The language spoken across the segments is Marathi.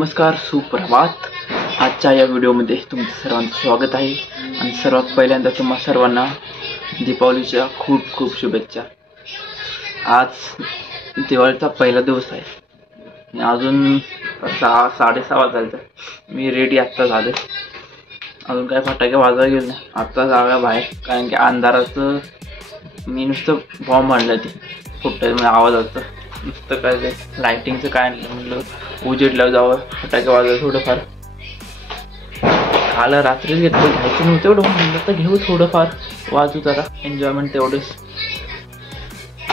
नमस्कार, सुप्रभात. आजच्या या व्हिडिओमध्ये तुमचं सर्वांचं स्वागत आहे आणि सर्वात पहिल्यांदा तुम्हा सर्वांना दीपावलीच्या खूप खूप शुभेच्छा. आज दिवाळीचा पहिला दिवस आहे. अजून 6:30 वाजायचं. मी रेडी आत्ता झाले. अजून काय फटाके वाजवायला गेलो नाही. आत्ता जाऊया बाहेर, कारण की अंधाराचं मी नुसतं बॉम्ब आणलं ते फुटतं आवाज असतं. नुसतं काय ते लायटिंगचं काय आणलं म्हटलं उजेडला जावं फटाके वाजवायला थोडंफार. काल रात्रीच घेतलं, घ्यायचं नव्हतं एवढं म्हणलं तर घेऊ थोडंफार वाजू जरा एन्जॉयमेंट तेवढंच.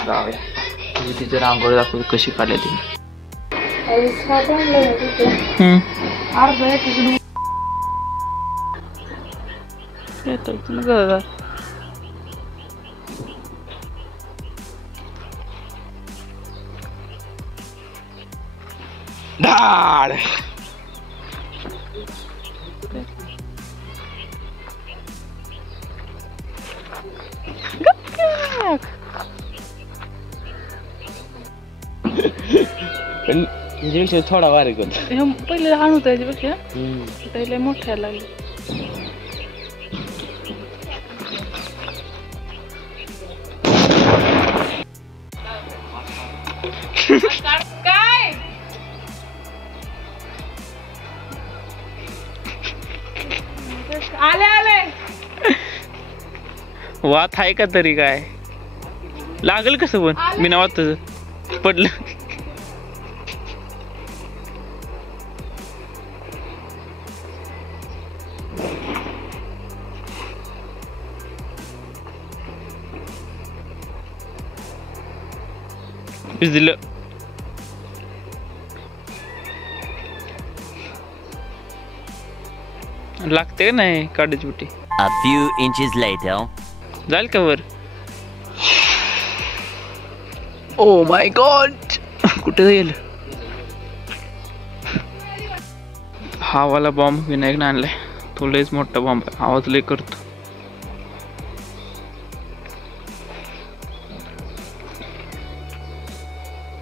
जाऊया तिथे रांगोळी दाखवू कशी काढली ती. धाड इंजेक्शन थोडा बारीक होता. पहिले लहान होतं याच्यापेक्षा पहिले मोठ्या लागले. काय आले आले वात आहे का तरी? काय लागल कसं पण मी नावात पडलं. दिलं लागते का नाही काढायची बुटी. A few inches later. जाईल का वर? ओ माय गॉड, कुठे जाईल? हा वाला बॉम्ब विनायकने आणलाय. तो लयच मोठा बॉम्ब आहे, आवाज लय करतो.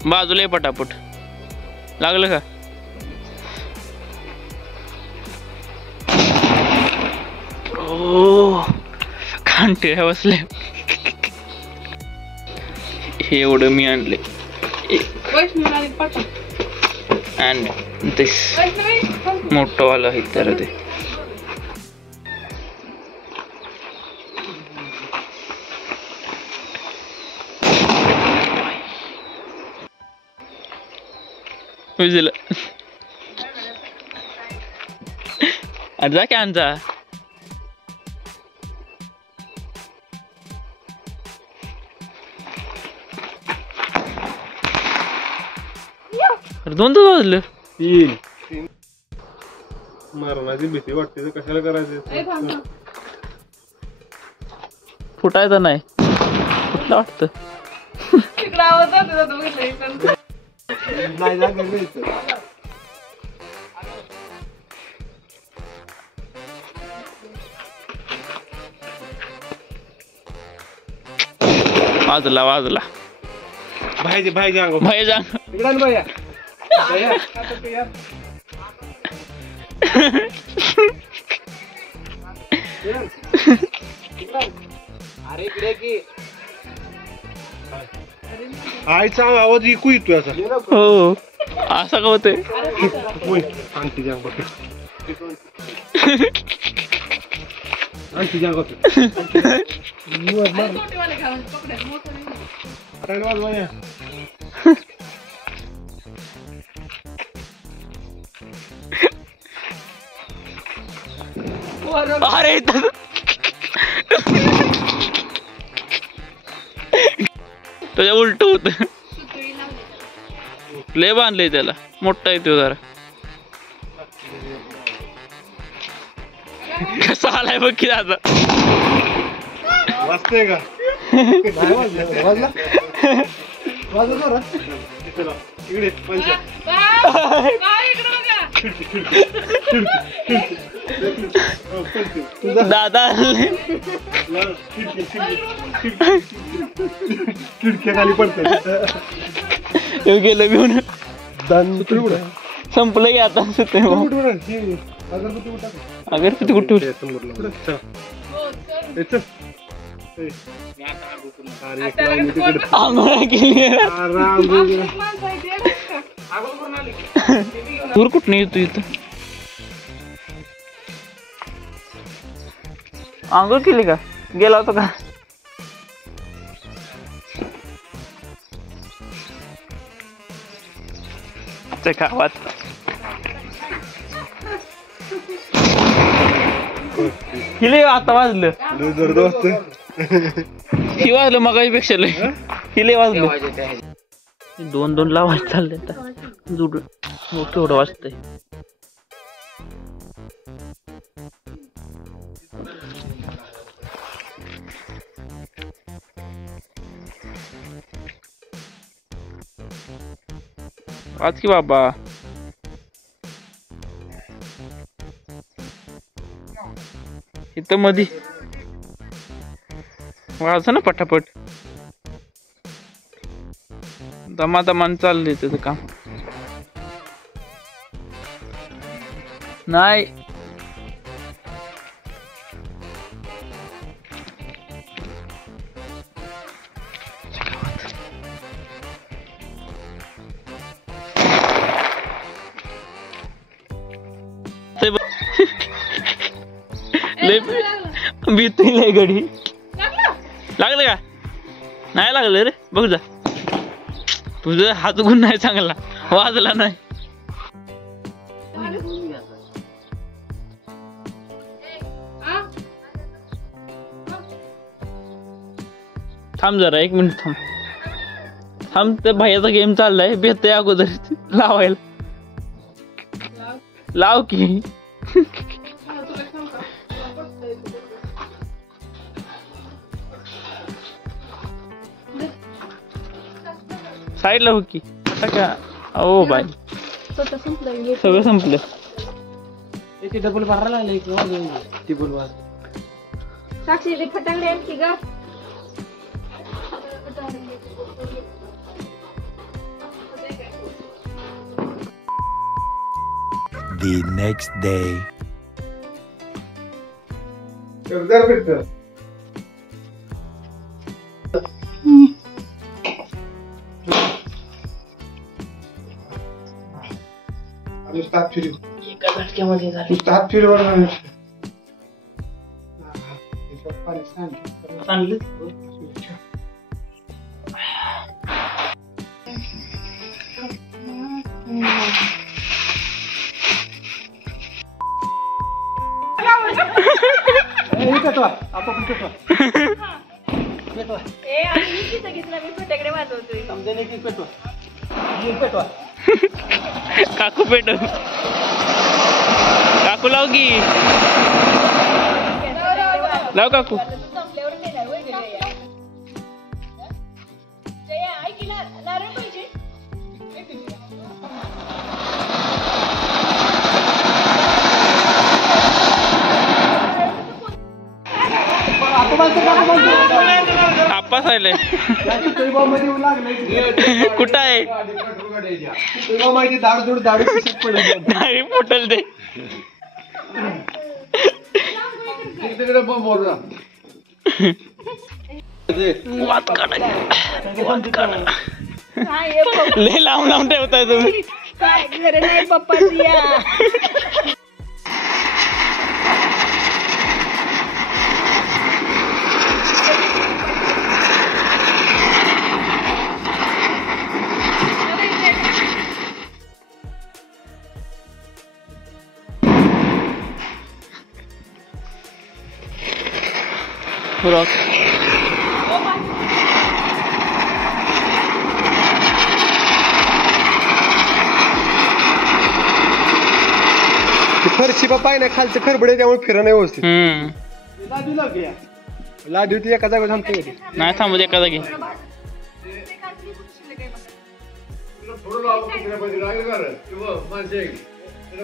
बाजूला ये पटापट. लागलं का? ओ कांटे बसले. हे एवढं मी आणले आणि ते मोठं वाला आहे तर ते बुझलं. अरे जा की आणजा. दोन तास वाजलं. 3 मरणाची भीती वाटते तर कशाला करायचं? फुटायचं नाही कुठलं वाटतं. नाही जागा घ्यायचं. वाजला वाजला. भाई जांगो भाई जा. इकडं भैया अरे इकडे की आईचा आवाज ऐकू येतोय असा. हो असं का होतंय? आणखी जांगो आणखी जांगो अरे तुझ्या उलट होत. लय बांधलंय त्याला, मोठा येतो जरा. कसा आलाय बघ की आता. वाजतंय का? वाजला इकडे पंचा दादा खिडक्या खाली पडतात गेलं घेऊन दान संपलं की आता सुते अगरबत्ती उठा अगरबत्ती कुठे आंघोळा केली दूर कुठं येतो इथं आंघोळ केली का गेला होता का गावात हिले आता वाजलं ही वाजलं मगापेक्षा लय हिले वाजलं 2-2 लावाज चालले आता जुड केवढं वाजतंय वाच की बाबा इथं मधी वाचा ना पटापट दमादमान चाललंय त्याचं काम नाही भीती लय गडी लागलं का नाही लागलं रे बघ जा तुझं हात गुण नाही चांगला वाजला नाही थांब जरा 1 मिनिट थांब ते भाईचा गेम चाललाय भेटतोय अगोदर लावायला लाव की साईडला हो की ओ बाय सगळं संपलं डबल भरायला लागलं साक्षी फटाकडे आणखी ग The next day. एका झटक्यामध्ये झाली फटाकडे वाजवतोय काकू पेट काकू लाव की लाव काकू आप्पास आले कुठं आहे नाही फुटल ते लय लावून लावून ठेवताय तुम्ही काय घर नाही पप्पा Rock. फरशी पाय ना खालचं खरबडे त्यामुळे फिरणं नाही व्यवस्थित लादी होती एका जागेवर थांबते नाही थांबू दे एका जागी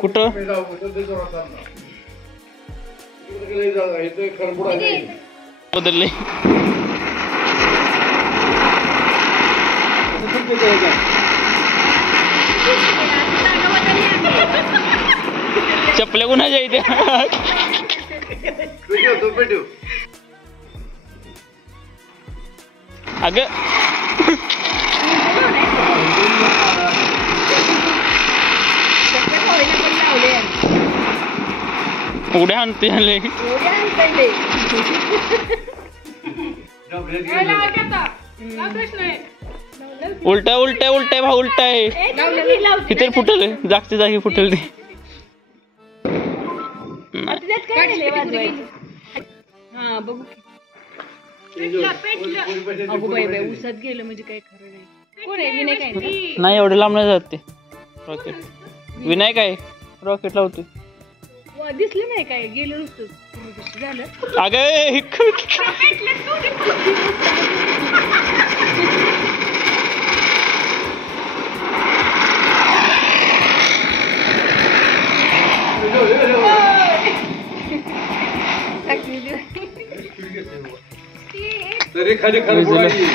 कुठं बदलले चपल्या कुणाच्या इथे अगं उड्या आणते आले उलटा उलटा उलटा भाऊ उलटा आहे किती फुटल जागच्या जागी फुटल ते हा बघू अगो बाई बाई उसात गेलं म्हणजे काही खरं नाही. कोण आहे विनय? काय नाही एवढे लांब नाही जात ते रॉकेट. विनायक आहे रॉकेट लावतो. दिसलं नाही काय गेलं नुसतं झालं. अगं तरी खाली खरबुडाई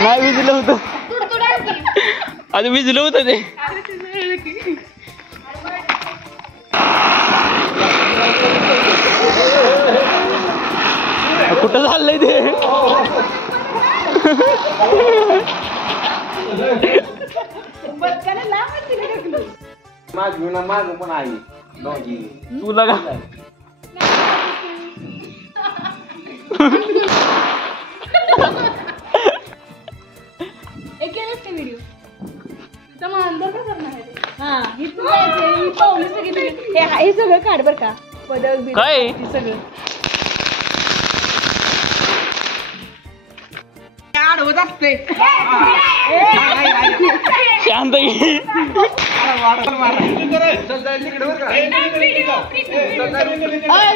नाही विजलं होतं आधी विजलं होतं ते कुठं चाललंय ते माझ पण आहे तुला का हे सगळं काढ बर का पदक काय सगळं आडवत असते शांत घे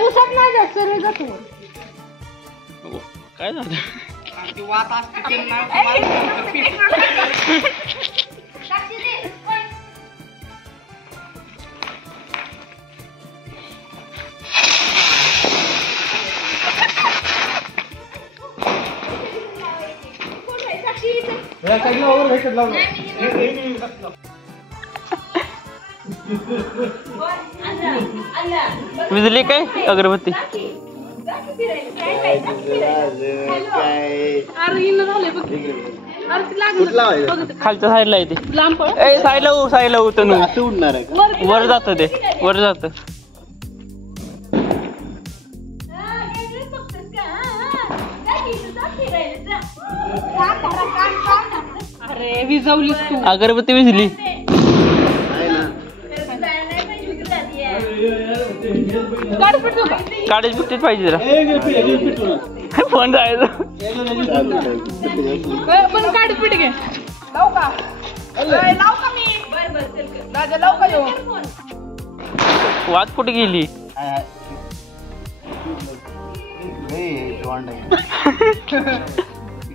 उसात नाही जात सर्व जातो. काय झालं विजली काय अगरबत्ती खालच्या साईडला येते साईडला तनू वर जात ते वर जात अरे विजवलीस तू अगरबत्ती विजली काढच पिट्टीत पाहिजे जरा फोन जायचं पण काढ पिट घे लाव का मी राजा लाव का येऊ वाद कुठे गेली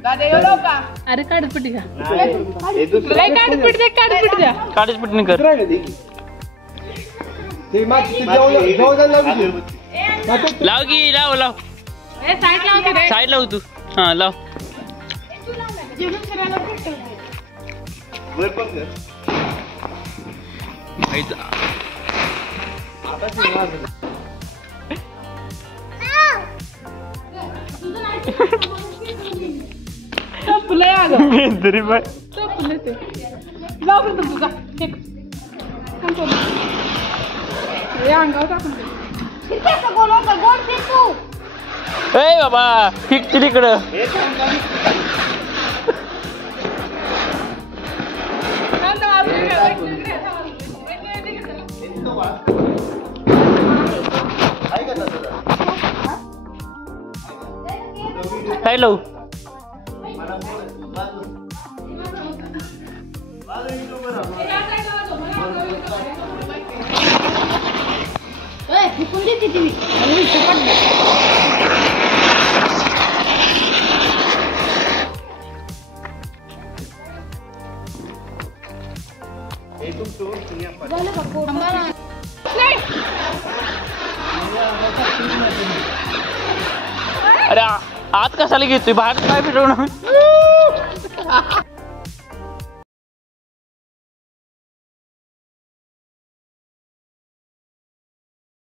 राजा येऊ लाव का अरे काढ पिट घ्या काढ पिट द्या काढच पिटणी कर लाव की लाव साईड लाव तू हा लाव तरी पण ए बाबा ठीक तिकडं काय लावू अरे आत कशाला घेतोय बाहेर काय फिरवणार